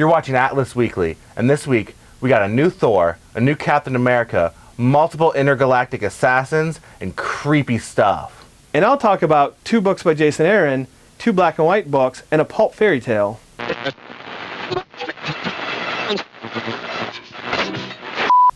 You're watching Atlas Weekly, and this week we got a new Thor, a new Captain America, multiple intergalactic assassins, and creepy stuff. And I'll talk about 2 books by Jason Aaron, 2 black and white books, and a pulp fairy tale.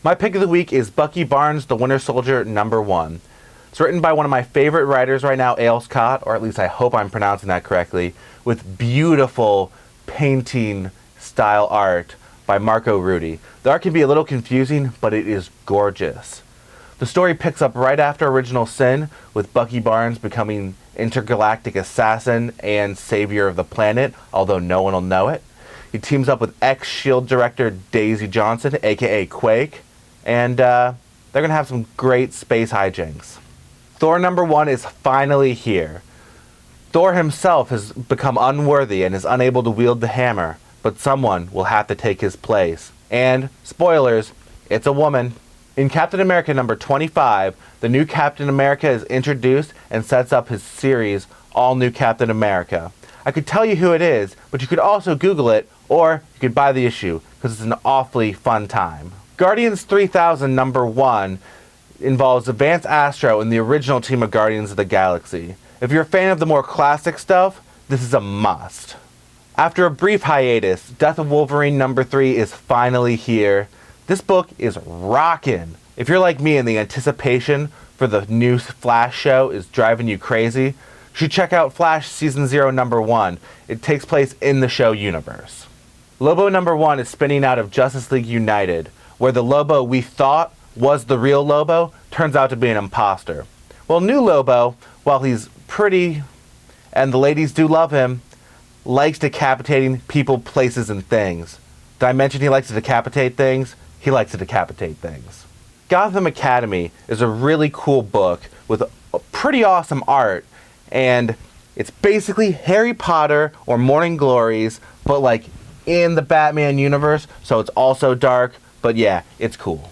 My pick of the week is Bucky Barnes' The Winter Soldier #1. It's written by one of my favorite writers right now, Ail Scott, or at least I hope I'm pronouncing that correctly, with beautiful painting style art by Marco Rudy. The art can be a little confusing, but it is gorgeous. The story picks up right after Original Sin, with Bucky Barnes becoming intergalactic assassin and savior of the planet, although no one will know it. He teams up with ex-SHIELD director Daisy Johnson, aka Quake, and they're going to have some great space hijinks. Thor #1 is finally here. Thor himself has become unworthy and is unable to wield the hammer, but someone will have to take his place. And, spoilers, it's a woman. In Captain America #25, the new Captain America is introduced and sets up his series, All New Captain America. I could tell you who it is, but you could also Google it, or you could buy the issue, because it's an awfully fun time. Guardians 3000 #1 involves Advanced Astro and the original team of Guardians of the Galaxy. If you're a fan of the more classic stuff, this is a must. After a brief hiatus, Death of Wolverine #3 is finally here. This book is rockin'. If you're like me and the anticipation for the new Flash show is driving you crazy, you should check out Flash Season 0 #1. It takes place in the show universe. Lobo #1 is spinning out of Justice League United, where the Lobo we thought was the real Lobo turns out to be an imposter. Well, new Lobo, while he's pretty and the ladies do love him, likes decapitating people, places, and things. Did I mention he likes to decapitate things? He likes to decapitate things. Gotham Academy is a really cool book with a pretty awesome art, and it's basically Harry Potter or Morning Glories, but like in the Batman universe, so it's also dark, but yeah, it's cool.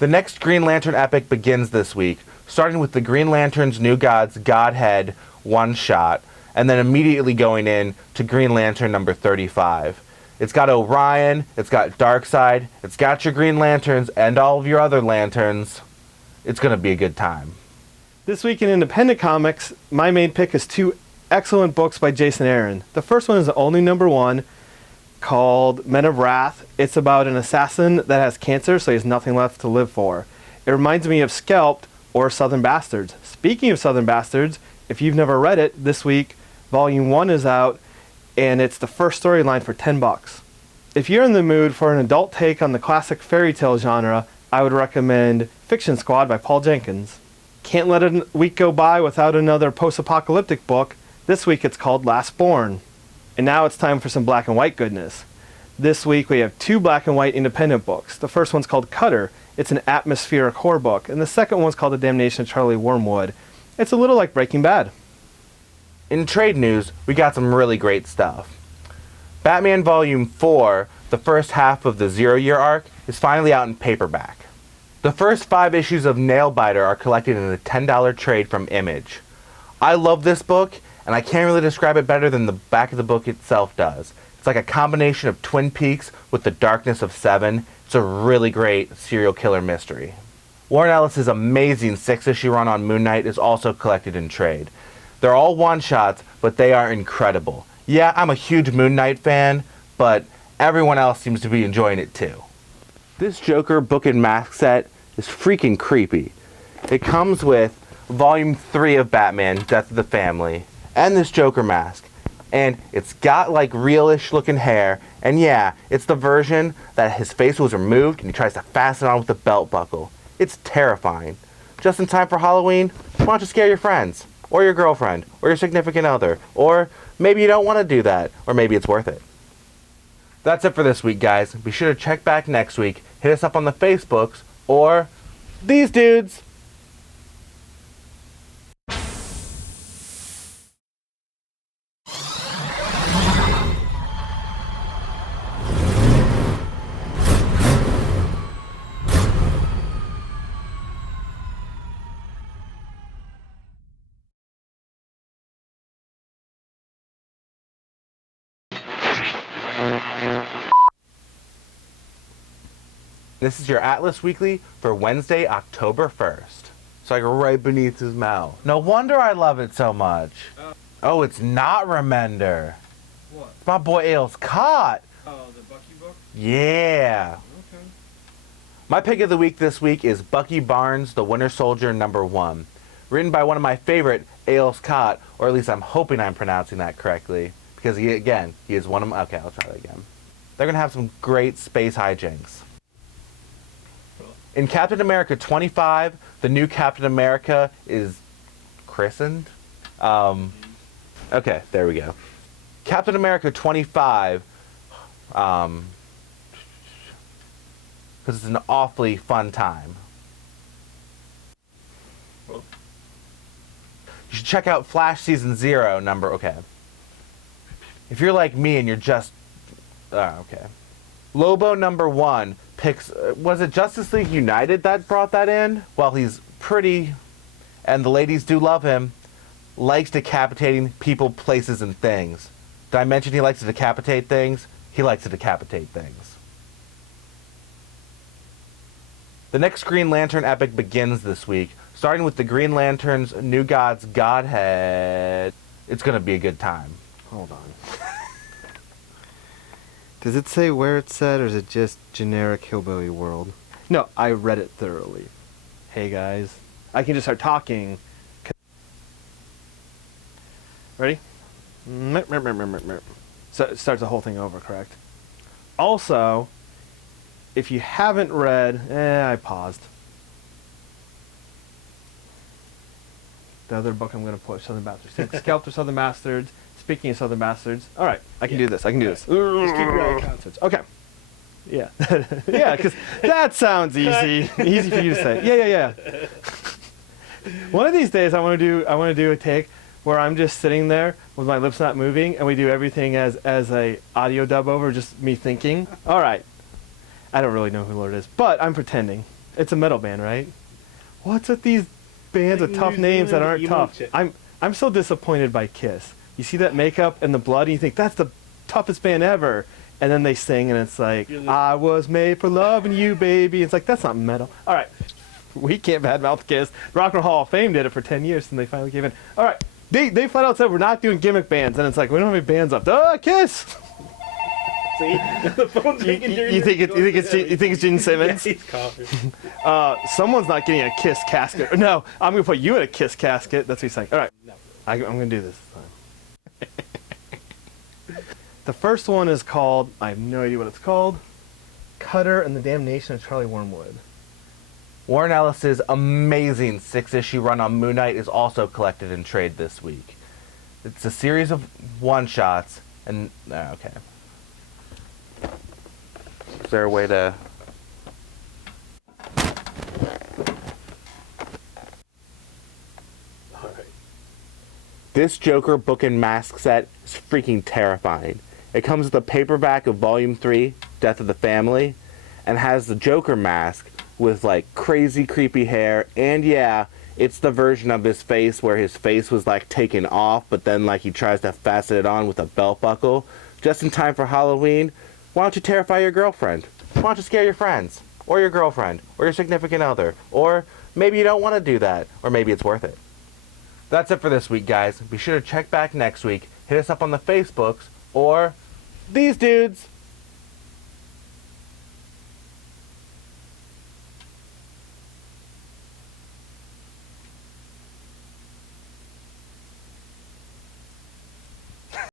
The next Green Lantern epic begins this week, starting with the Green Lantern's New Gods Godhead one-shot, and then immediately going in to Green Lantern #35. It's got Orion, it's got Darkseid, it's got your Green Lanterns and all of your other lanterns. It's going to be a good time. This week in independent comics, my main pick is 2 excellent books by Jason Aaron. The first one is only #1, called Men of Wrath. It's about an assassin that has cancer, so he has nothing left to live for. It reminds me of Scalped or Southern Bastards. Speaking of Southern Bastards, if you've never read it, this week Volume 1 is out, and it's the first storyline for $10. If you're in the mood for an adult take on the classic fairy tale genre, I would recommend Fiction Squad by Paul Jenkins. Can't let a week go by without another post-apocalyptic book. This week it's called Last Born. And now it's time for some black and white goodness. This week we have 2 black and white independent books. The first one's called Cutter. It's an atmospheric horror book. And the second one's called The Damnation of Charlie Wormwood. It's a little like Breaking Bad. In trade news, we got some really great stuff. Batman Volume 4, the first half of the 0-year arc, is finally out in paperback. The first 5 issues of Nailbiter are collected in a $10 trade from Image. I love this book, and I can't really describe it better than the back of the book itself does. It's like a combination of Twin Peaks with the darkness of Seven. It's a really great serial killer mystery. Warren Ellis's amazing 6-issue run on Moon Knight is also collected in trade. They're all one-shots, but they are incredible. Yeah, I'm a huge Moon Knight fan, but everyone else seems to be enjoying it too. This Joker book and mask set is freaking creepy. It comes with Volume 3 of Batman, Death of the Family, and this Joker mask. And it's got like realish looking hair, and yeah, it's the version that his face was removed and he tries to fasten it on with a belt buckle. It's terrifying. Just in time for Halloween, why don't you scare your friends, or your girlfriend, or your significant other, or maybe you don't want to do that, or maybe it's worth it. That's it for this week, guys. Be sure to check back next week, hit us up on the Facebooks, or these dudes. This is your Atlas Weekly for Wednesday, October 1st. It's like right beneath his mouth. No wonder I love it so much. Oh, it's not Remender. What? It's my boy Ales Cott. Oh, the Bucky book? Yeah. Okay. My pick of the week this week is Bucky Barnes, The Winter Soldier #1. Written by one of my favorite, Ales Cott, or at least I'm hoping I'm pronouncing that correctly. Because he is one of my... Okay, I'll try that again. They're going to have some great space hijinks. In Captain America 25, the new Captain America is christened. Okay, there we go. Captain America 25, because it's an awfully fun time. You should check out Flash Season 0 okay. If you're like me and you're just... okay. Lobo #1 picks... was it Justice League United that brought that in? Well, he's pretty, and the ladies do love him, likes decapitating people, places, and things. Did I mention he likes to decapitate things? He likes to decapitate things. The next Green Lantern epic begins this week, starting with the Green Lantern's New Gods Godhead. It's going to be a good time. Hold on. Does it say where it's set, or is it just generic hillbilly world? No, I read it thoroughly. Hey guys, I can just start talking. Ready? So it starts the whole thing over, correct? Also, if you haven't read, I paused. The other book I'm going to push, Southern Bastards. Scalped or Southern Bastards. Speaking of Southern Bastards, all right, I can do this. Just keep your eye on concerts. Okay. Yeah. Yeah, because that sounds easy. Easy for you to say. Yeah. One of these days, I want to do a take where I'm just sitting there with my lips not moving, and we do everything as a audio dub over, just me thinking. All right. I don't really know who Lord is, but I'm pretending. It's a metal band, right? What's with these bands with tough names that aren't tough? I'm so disappointed by Kiss. You see that makeup and the blood, and you think, that's the toughest band ever. And then they sing, and it's like, I was made for loving you, baby. It's like, that's not metal. All right. We can't badmouth Kiss. Rock and Roll Hall of Fame did it for 10 years, and they finally gave in. All right. They flat out said, we're not doing gimmick bands. And it's like, we don't have any bands left. Kiss! See? The phone's ringing during you think it's Gene Simmons? Yeah, he's coughing. Someone's not getting a Kiss casket. No, I'm going to put you in a Kiss casket. That's what he's saying. All right. No. I'm going to do this time. The first one is called, I have no idea what it's called, Cutter and the Damnation of Charlie Wormwood. Warren Ellis's amazing 6-issue run on Moon Knight is also collected in trade this week. It's a series of one-shots, and... okay. Is there a way to... Alright. This Joker book and mask set is freaking terrifying. It comes with a paperback of Volume 3, Death of the Family, and has the Joker mask with like crazy creepy hair, and yeah, it's the version of his face where his face was like taken off, but then like he tries to fasten it on with a belt buckle. Just in time for Halloween, why don't you terrify your girlfriend? Why don't you scare your friends? Or your girlfriend? Or your significant other? Or maybe you don't want to do that, or maybe it's worth it. That's it for this week, guys. Be sure to check back next week, hit us up on the Facebooks, or these dudes.